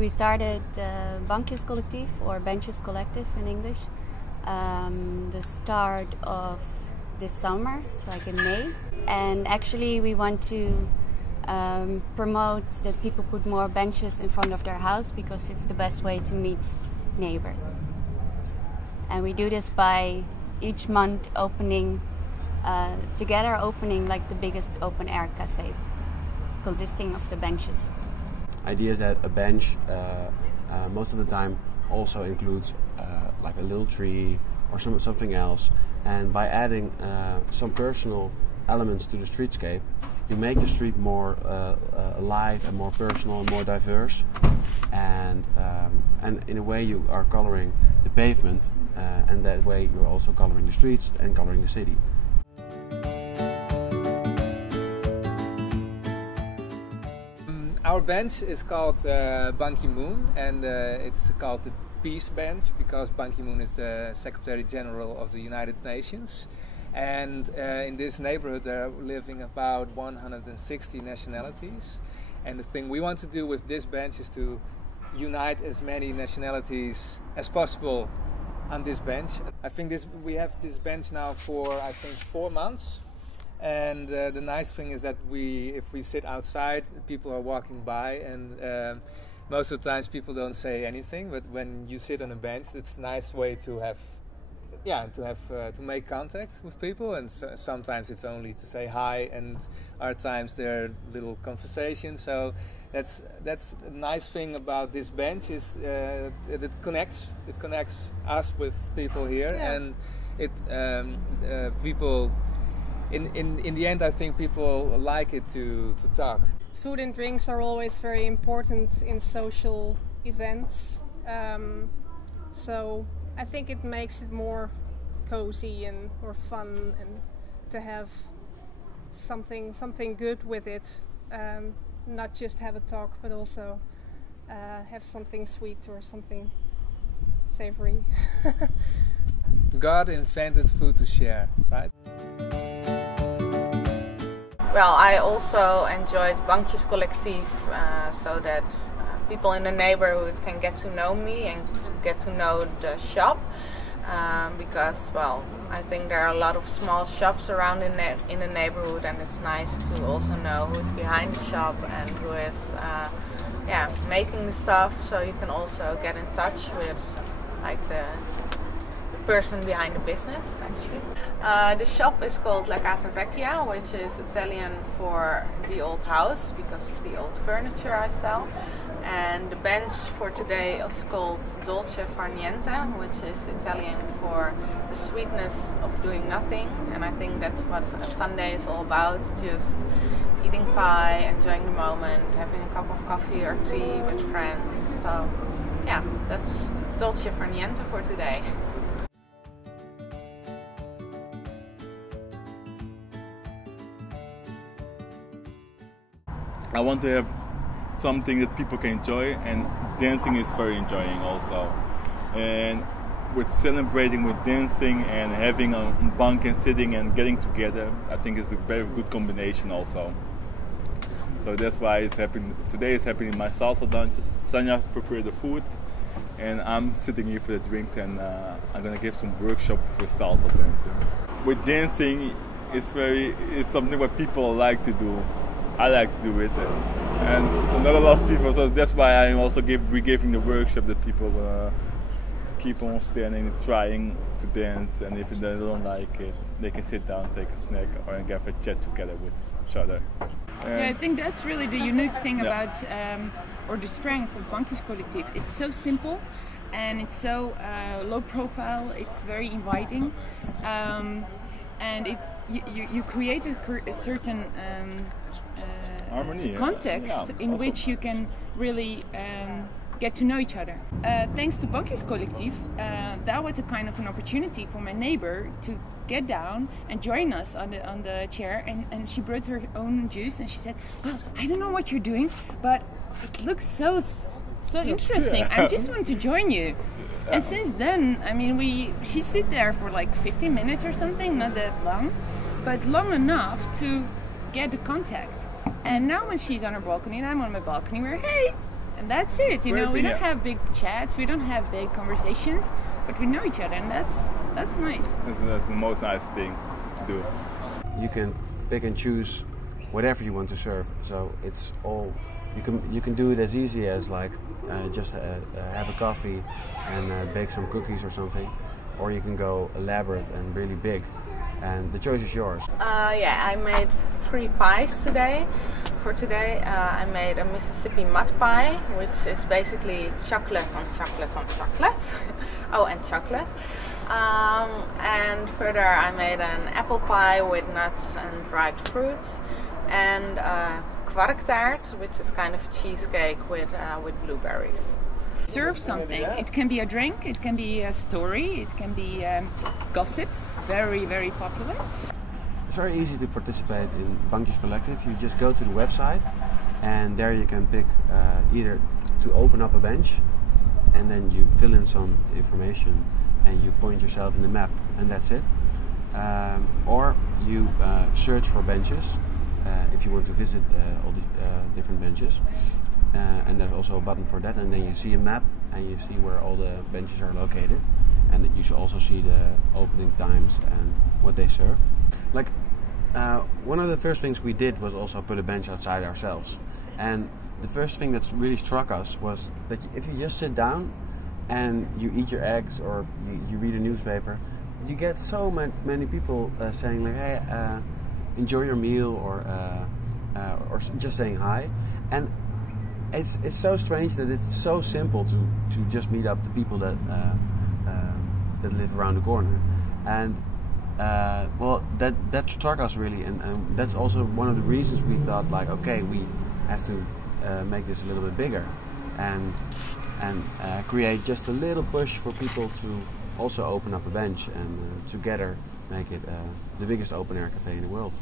we started Bankjes Collectief, or Bankjes Collectief in English, the start of this summer, so like in May. And actually we want to promote that people put more benches in front of their house because it's the best way to meet neighbors. And we do this by each month opening like the biggest open air cafe, consisting of the benches. Idea is that a bench most of the time also includes like a little tree or something else, and by adding some personal elements to the streetscape, you make the street more alive and more personal and more diverse, and in a way you are coloring the pavement, and that way you're also coloring the streets and coloring the city. Our bench is called Ban Ki-moon, and it's called the Peace Bench because Ban Ki-moon is the Secretary General of the United Nations. And in this neighborhood there are living about 160 nationalities. And the thing we want to do with this bench is to unite as many nationalities as possible on this bench. I think we have this bench now for 4 months. And the nice thing is that if we sit outside, people are walking by, and most of the times people don't say anything. But when you sit on a bench, it's a nice way to make contact with people. And sometimes it's only to say hi, and other times there are little conversations. So that's a nice thing about this bench is it connects us with people here, and people. In the end, I think people like it to talk. Food and drinks are always very important in social events. So I think it makes it more cozy and more fun, and to have something good with it. Not just have a talk, but also have something sweet or something savory. God invented food to share, right? Well, I also enjoyed Bankjes Collectief so that people in the neighborhood can get to know me and to get to know the shop, because, well, I think there are a lot of small shops around in the neighborhood, and it's nice to also know who's behind the shop and who is making the stuff, so you can also get in touch with like the person behind the business, actually. The shop is called La Casa Vecchia, which is Italian for the old house because of the old furniture I sell. And the bench for today is called Dolce Far Niente, which is Italian for the sweetness of doing nothing. And I think that's what a Sunday is all about, just eating pie, enjoying the moment, having a cup of coffee or tea with friends. So yeah, that's Dolce Far Niente for today. I want to have something that people can enjoy, and dancing is very enjoying also. And with celebrating with dancing and having a bunk and sitting and getting together, I think it's a very good combination also. So that's why it's happening today. It's happening in my salsa lunches. Sanja prepared the food, and I'm sitting here for the drinks, and I'm gonna give some workshop with salsa dancing. With dancing, it's something what people like to do. I like to do it, and not a lot of people, so that's why I'm also giving the workshop that people keep on standing and trying to dance, and if they don't like it, they can sit down, take a snack, or have a chat together with each other. I think that's really the unique thing about, or the strength of Bankjes Collectief. It's so simple, and it's so low profile, it's very inviting, and you create a certain harmony, context in which you can really get to know each other. Thanks to Bankjes Collectief, that was a kind of an opportunity for my neighbor to get down and join us on the chair, and she brought her own juice, and she said, well, I don't know what you're doing, but it looks so interesting. I just want to join you. And since then, I mean, she sit there for like 15 minutes or something, not that long, but long enough to get the contact. And now when she's on her balcony and I'm on my balcony, we're, hey, And that's it. You know, we don't Yeah. have big chats, we don't have big conversations, but we know each other, and that's nice. That's the most nice thing to do. You can pick and choose whatever you want to serve. So it's all you can do it as easy as like just have a coffee and bake some cookies or something, or you can go elaborate and really big. And the choice is yours. Yeah, I made 3 pies today. For today, I made a Mississippi mud pie, which is basically chocolate on chocolate on chocolate. Oh, and chocolate. And further, I made an apple pie with nuts and dried fruits, and kwarktaart, which is kind of a cheesecake with blueberries. Serve something. It can be a drink, it can be a story, it can be gossips. Very, very popular. It's very easy to participate in Bankjes Collectief. You just go to the website, and there you can pick either to open up a bench, and then you fill in some information, and you point yourself in the map, and that's it. Or you search for benches if you want to visit all the different benches. And there's also a button for that, and then you see a map and you see where all the benches are located, and you should also see the opening times and what they serve. Like one of the first things we did was also put a bench outside ourselves, and the first thing that really struck us was that if you just sit down and you eat your eggs or you read a newspaper, you get so many people saying like, hey, enjoy your meal, or just saying hi. And it's so strange that it's so simple to just meet up the people that live around the corner. And well, that struck us really, and that's also one of the reasons we thought like, okay, we have to make this a little bit bigger and create just a little push for people to also open up a bench and together make it the biggest open air cafe in the world.